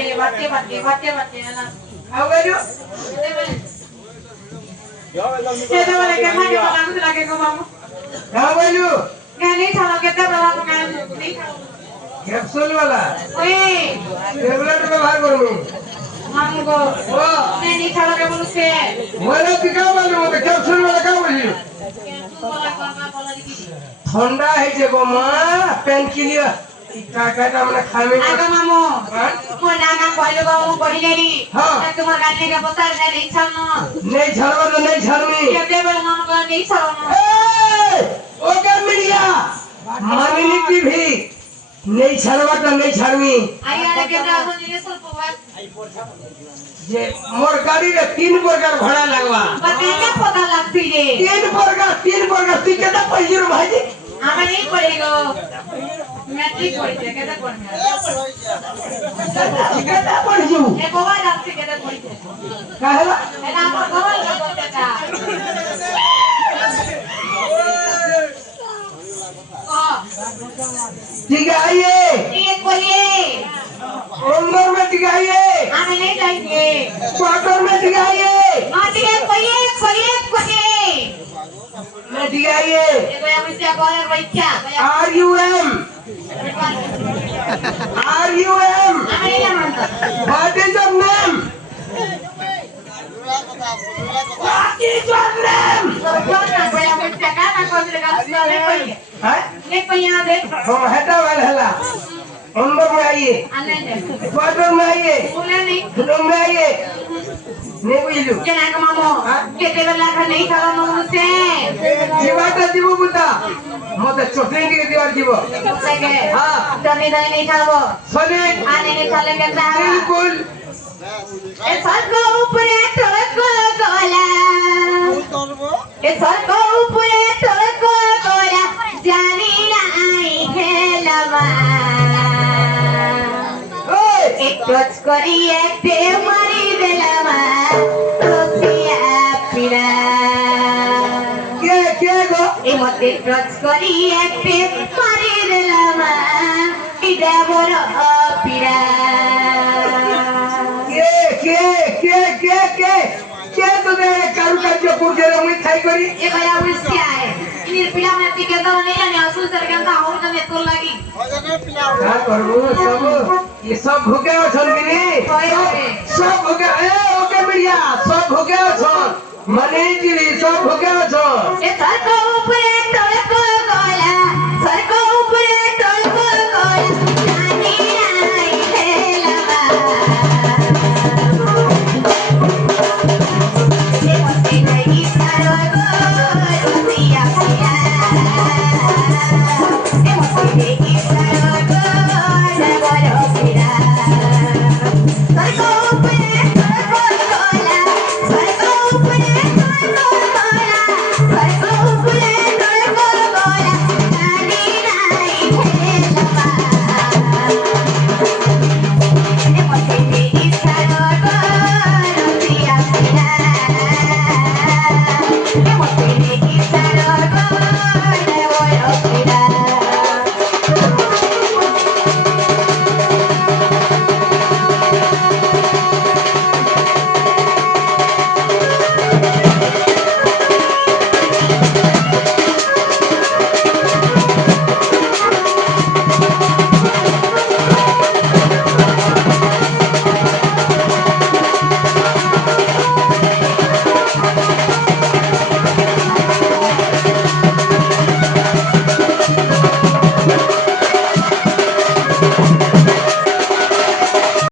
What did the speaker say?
बाटे ना आओ गयो ये तो वाले के भागे वाला कुछ लगे को मामू कहाँ गयो नहीं खाओ कितना बड़ा पकाया नहीं खाओ कैप्सूल वाला ओए टेबलेट में बाहर करो मामू को नहीं खाओ के बोलू से वाला दिखा वाला वो कैप्सूल वाला का बोलियो ठंडा है जे गो मां पेन किलियर काकाटा મને ખામે આગા મામો કોના ના કોઈલો ગો પડીલેરી તમાર ગાડી કે પતાર ને નહીં છાનો नहीं झलवा तो नहीं झलमी કેતે બળ મામો કો નહીં છાનો ए ओके मिलिया मानिनी की भी नहीं झलवा तो नहीं झलमी आया के दासो ने ಸ್ವಲ್ಪ जे मोर गाड़ी रे 3 प्रकार भाड़ा लगवा बताइए पता लगती रे 3 प्रकार ती केता पैसे रो भाई हमें नहीं पड़ेगा मैट्रिक पढ़ते केते पढ़ने केता पढ़ जू ए गोवा जाते केते पढ़ते काहेला ए ना हमर गोवा का बोलते का ठीक है आइए ये बोलिए उम्र में ठीक है आइए हमें नहीं चाहिए क्वार्टर में ठीक है आइए हां ठीक है कोई मैं ठीक है आइए ये कोई हमसे कॉलर बैठा RUM हमें नहीं मानता What is your name? What is your name? कौन ना कोई हमसे का ना कोई लगा सुनाने कोई हैं नहीं कोई यहां दे हम हटा वाला हला उम्र में आइए आने दे क्वार्टर में आइए बोले नहीं रूम में आइए नहीं बुझलू केना का मामो केते वाला का नहीं खावा मामो से जीवाटा जीवो बुता मते चटनी के दीवार जीवो सके हां तने नहीं खावो सने आने नहीं खाले के सा बिल्कुल ए सरको ऊपर टोको कोला ए सरको ऊपर टोको कोला जानी ना आई खेलवा एक टच करी एक पे मारी देलवा रोसिया पिरा के गो ए मते टच करी एक पे मारी देलवा इडा मोर पिरा के तुमे कारुकार्य करके मुई थाई करी ए भैया बुझिया है इनी पिला में टिके तो नहीं जाने असुल सरकार का हो तने तो लागी का करबो सब ये सब भूखे अछन गिरी सब भूखे ए ओके मिडिया सब भूखे अछन मने जी सब भूखे अछन ए सरको ऊपर तो